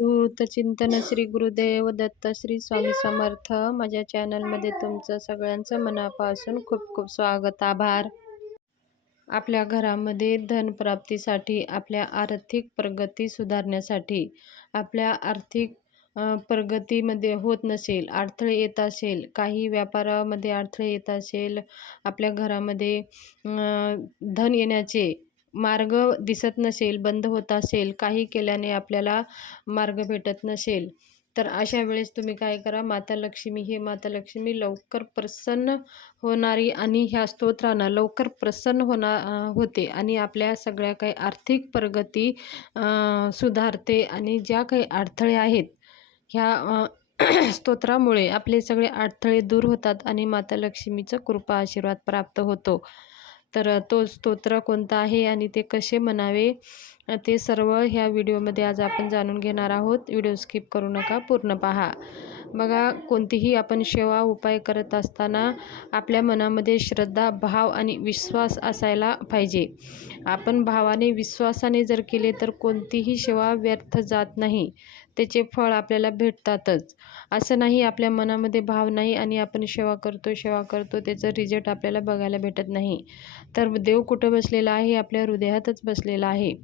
अवधूत चिंतन श्री गुरुदेव दत्त श्री स्वामी समर्थ। माझ्या चॅनलमध्ये तुमचं सगळ्यांचं मनापासून खूप खूप स्वागत, आभार। आपल्या घरामध्ये धन प्राप्तीसाठी, आपल्या आर्थिक प्रगती सुधारण्यासाठी, आपल्या आर्थिक प्रगतीमध्ये होत नसेल, अडथळे येत असेल, काही व्यापारामध्ये अडथळे येत असेल, आपल्या घरामध्ये धन येण्याचे मार्ग दिसत नसेल, बंद होत असेल, काही केल्याने आपल्याला मार्ग भेटत नसेल, तर अशा वेळेस तुम्ही काय करा, माता लक्ष्मी, हे माता लक्ष्मी लवकर प्रसन्न होणारी आणि ह्या स्तोत्रांना लवकर प्रसन्न होते आणि आपल्या सगळ्या काही आर्थिक प्रगती सुधारते आणि ज्या काही अडथळे आहेत ह्या स्तोत्रामुळे आपले सगळे अडथळे दूर होतात आणि माता लक्ष्मीचा कृपा आशीर्वाद प्राप्त होतो। तर तो स्तोत्र कोणता आहे आणि ते कसे म्हणावे ते सर्व ह्या व्हिडिओमध्ये आज आपण जाणून घेणार आहोत। व्हिडिओ स्किप करू नका, पूर्ण पहा। बघा, कोणतीही आपण सेवा उपाय करत असताना आपल्या मनामध्ये श्रद्धा, भाव आणि विश्वास असायला पाहिजे। आपण भावाने विश्वासाने जर केले तर कोणतीही सेवा व्यर्थ जात नाही, त्याचे फळ आपल्याला भेटतातच। असं नाही आपल्या मनामध्ये भाव नाही आणि आपण सेवा करतो त्याचं रिझल्ट आपल्याला बघायला भेटत नाही। तर देव कुठं बसलेला आहे? आपल्या हृदयातच बसलेला आहे।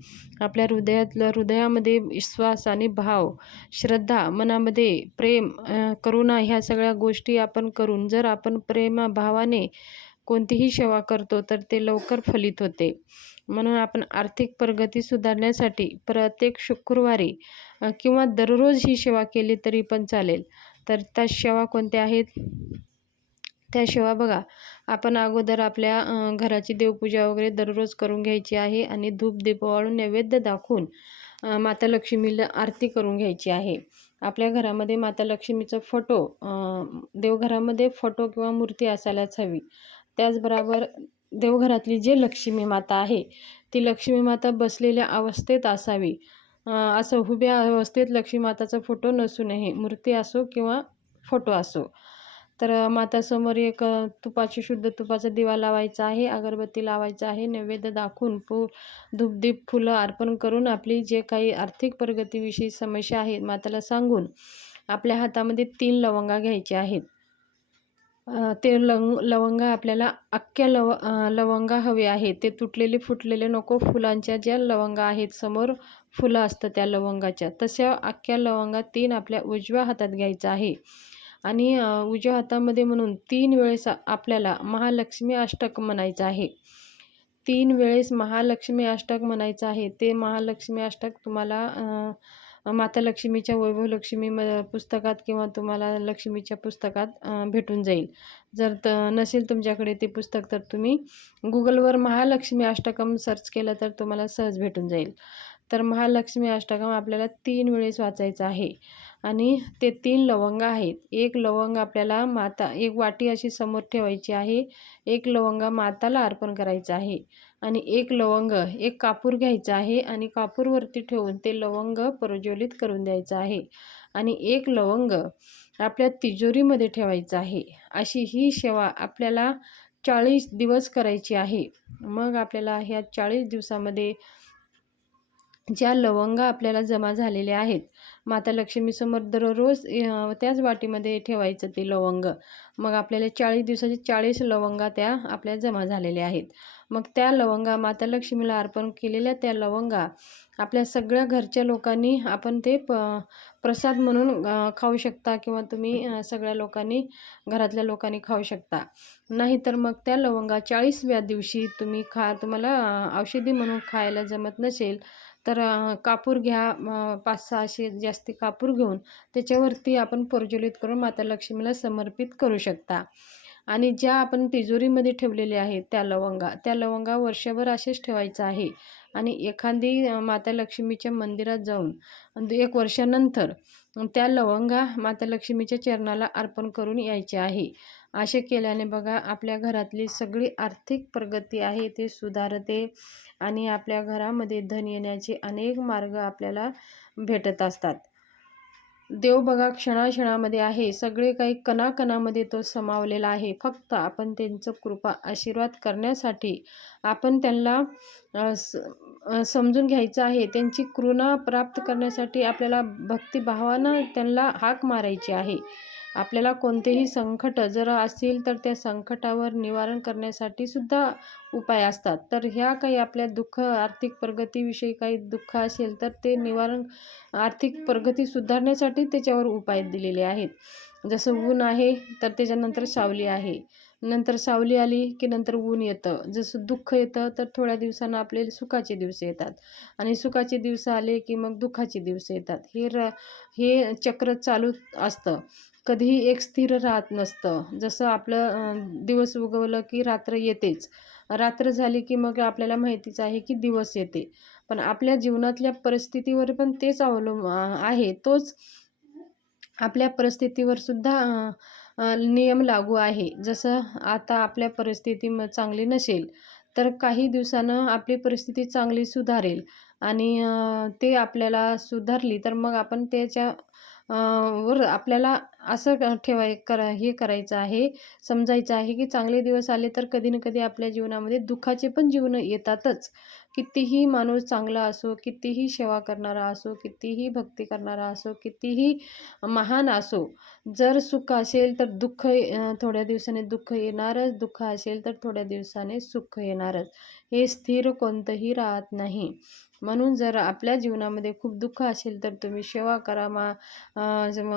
आपल्या हृदयामध्ये विश्वास आणि भाव, श्रद्धा, मनामध्ये प्रेम, करुणा, ह्या सगळ्या गोष्टी आपण करून जर आपण भावाने कोणतीही सेवा करतो तर ते लवकर फलित होते। म्हणून आपण आर्थिक प्रगती सुधारण्यासाठी प्रत्येक शुक्रवारी किंवा दररोज ही सेवा केली तरी पण चालेल। तर त्या सेवा कोणत्या आहेत? त्या सेवा बघा, आपण अगोदर आपल्या घराची देवपूजा वगैरे दररोज करून घ्यायची आहे आणि धूप दीप वाळून नैवेद्य दाखवून माता लक्ष्मीला आरती करून घ्यायची आहे। आपल्या घरामध्ये माता लक्ष्मीचा फोटो, देवघरामध्ये फोटो किंवा मूर्ती असायलाच हवी। त्याचबरोबर देवघरातली जी लक्ष्मी माता आहे ती लक्ष्मी माता बसलेल्या अवस्थेत असावी। असं उभ्या अवस्थेत लक्ष्मी माताचा फोटो नसू नये, मूर्ती असो किंवा फोटो असो। तर मातासमोर एक शुद्ध तुपाचा दिवा लावायचा आहे, अगरबत्ती लावायचा आहे, नैवेद्य दाखवून धूपदीप फुलं अर्पण करून आपली जे काही आर्थिक प्रगतीविषयी समस्या आहेत माताला सांगून आपल्या हातामध्ये 3 लवंगा घ्यायचे आहेत। ते लवंगा आपल्याला अख्ख्या लवंगा हवे आहेत, ते तुटलेले फुटलेले नको। फुलांच्या ज्या लवंगा आहेत, समोर फुलं असतं त्या लवंगाच्या, तशा अख्ख्या लवंगा 3 आपल्या उजव्या हातात घ्यायचा आहे आणि उजव्या हातामध्ये म्हणून 3 वेळेस आपल्याला महालक्ष्मी अष्टक म्हणायचं आहे। 3 वेळेस महालक्ष्मी अष्टक म्हणायचं आहे। ते महालक्ष्मी अष्टक तुम्हाला माता लक्ष्मीच्या वैभव लक्ष्मी पुस्तकात किंवा तुम्हाला लक्ष्मीच्या पुस्तकात भेटून जाईल। जर नसेल तुमच्याकडे ते पुस्तक तर तुम्ही गुगलवर महालक्ष्मी अष्टकम सर्च केलं तर तुम्हाला सहज भेटून जाईल। तर महालक्ष्मी अष्टकम आपल्याला 3 वेळेस वाचायचं आहे आणि ते 3 लवंग आहेत। एक लवंग आपल्याला एक वाटी अशी समोर ठेवायची आहे, एक लवंगा माताला अर्पण करायचं आहे आणि एक कापूर घ्यायचा आहे आणि कापूरवरती ठेवून ते लवंग प्रज्वलित करून द्यायचं आहे आणि एक लवंग आपल्या तिजोरीमध्ये ठेवायचं आहे। अशी ही सेवा आपल्याला 40 दिवस करायची आहे। मग आपल्याला ह्या 40 दिवसामध्ये ज्या लवंगा आपल्याला जमा झालेल्या आहेत माता लक्ष्मीसमोर दररोज त्याच वाटीमध्ये ठेवायचं ते लवंग। मग आपल्याला 40 दिवसाचे 40 लवंगा त्या आपल्या जमा झालेल्या आहेत। मग त्या लवंगा माता लक्ष्मीला अर्पण केलेल्या त्या लवंगा आपल्या सगळ्या घरच्या लोकांनी आपण ते प्रसाद म्हणून खाऊ शकता किंवा तुम्ही सगळ्या लोकांनी, घरातल्या लोकांनी खाऊ शकता। नाहीतर मग त्या लवंगा 40व्या दिवशी तुम्हाला औषधी म्हणून खायला जमत नसेल तर कापूर घ्या, 5-6 असे जास्ती कापूर घेऊन त्याच्यावरती आपण प्रज्वलित करून माता लक्ष्मीला समर्पित करू शकता। आणि ज्या आपण तिजोरीमध्ये ठेवलेल्या आहेत त्या लवंगा वर्षभर असेच ठेवायचं आहे आणि एखादी माता लक्ष्मीच्या मंदिरात जाऊन 1 वर्षानंतर त्या लवंगा माता लक्ष्मीच्या चरणाला अर्पण करून यायचे आहे। असे केल्याने बघा, आपल्या घरातली सगळी आर्थिक प्रगती आहे ते सुधारते आणि आपल्या घरामध्ये धन येण्याचे अनेक मार्ग आपल्याला भेटत असतात। देव बघा क्षणाक्षणामध्ये आहे, सगळे काही कणाकणामध्ये तो समावलेला आहे। फक्त आपण त्यांचं कृपा आशीर्वाद करण्यासाठी आपण त्यांना समजून घ्यायचं आहे. त्यांची कृपा प्राप्त करण्यासाठी आपल्याला भक्तिभावानं त्यांना हाक मारायची आहे. आपल्याला कोणतेही संकट जर असतील तर त्या संकटावर निवारण करण्यासाठी सुद्धा उपाय असतात. तर ह्या काही आपल्या दुःख, आर्थिक प्रगतीविषयी काही दुःख असेल तर ते निवारण, आर्थिक प्रगती सुधारण्यासाठी त्याच्यावर उपाय दिलेले आहेत. जसं ऊन आहे तर त्याच्यानंतर सावली आहे. नंतर सावली आली की नंतर ऊन येतं. जसं दुःख येतं तर थोड्या दिवसानं आपले सुखाचे दिवस येतात आणि सुखाचे दिवस आले की मग दुःखाचे दिवस येतात. हे चक्र चालू असतं. कधीही एक स्थिर राहत नसतं. जसं आपलं दिवस उगवलं की रात्र येतेच. रात्र झाली की मग आपल्याला माहितीच आहे की दिवस येते. पण आपल्या जीवनातल्या परिस्थितीवर पण तेच आहे. तोच आपल्या परिस्थितीवर सुद्धा नियम लागू आहे. जसं आता आपल्या परिस्थिती चांगली नसेल, तर काही दिवसानं आपली परिस्थिती चांगली सुधारेल आणि ते आपल्याला सुधारली तर मग आपण त्याच्या वर आपल्याला असं हे करायचं आहे, समजायचं आहे की चांगले दिवस आले तर कधी ना कधी आपल्या जीवनामध्ये दुःखाचे पण जीवन येतातच. कितीही माणूस चांगला असो, कितीही सेवा करणारा असो, कितीही भक्ती करणारा असो, कितीही महान असो, जर सुख असेल तर दुःख थोड्या दिवसाने दुःख येणारच, दुःख असेल तर थोड्या दिवसाने सुख येणारच. हे स्थिर कोणतंही राहत नाही. म्हणून जर आपल्या जीवनामध्ये खूप दुःख असेल तर तुम्ही सेवा करा,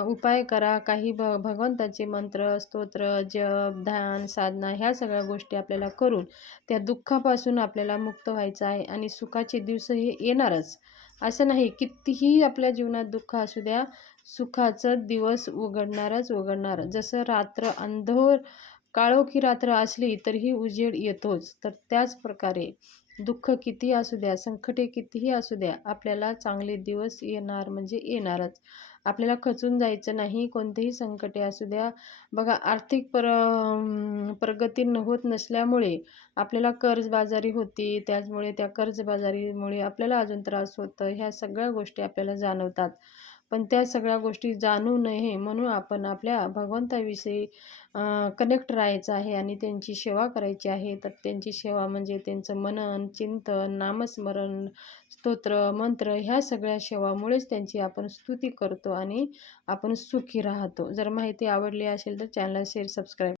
उपाय करा. काही भगवंताचे मंत्र, स्तोत्र, जप, ध्यान, साधना ह्या सगळ्या गोष्टी आपल्याला करून त्या दुःखापासून आपल्याला मुक्त व्हायचं आहे आणि सुखाचे दिवस हे येणारच. असं नाही, कितीही आपल्या जीवनात दुःख असू द्या, सुखाचं दिवस उघडणारच उघडणार. जसं रात्र अंधोर काळोखी रात्र असली तरीही उजेड येतोच. तर त्याच प्रकारे दुःख कितीही असू द्या, संकटे कितीही असू द्या, आपल्याला चांगले दिवस येणार म्हणजे येणारच. आपल्याला खचून जायचं नाही. कोणतेही संकटे असू द्या. बघा, आर्थिक प्रगती होत नसल्यामुळे आपल्याला कर्जबाजारी होती. त्याचमुळे त्या कर्जबाजारीमुळे आपल्याला अजून त्रास होतो. ह्या सगळ्या गोष्टी आपल्याला जाणवतात. पण त्या सगळ्या गोष्टी जाणवू नये म्हणून आपण आपल्या भगवंताविषयी कनेक्ट राहायचं आहे आणि त्यांची सेवा करायची आहे. तर त्यांची सेवा म्हणजे त्यांचं मनन, चिंतन, नामस्मरण, स्तोत्र, मंत्र ह्या सगळ्या सेवामुळेच त्यांची आपण स्तुती करतो आणि आपण सुखी राहतो. जर माहिती आवडली असेल तर चॅनलला शेअर, सबस्क्राईब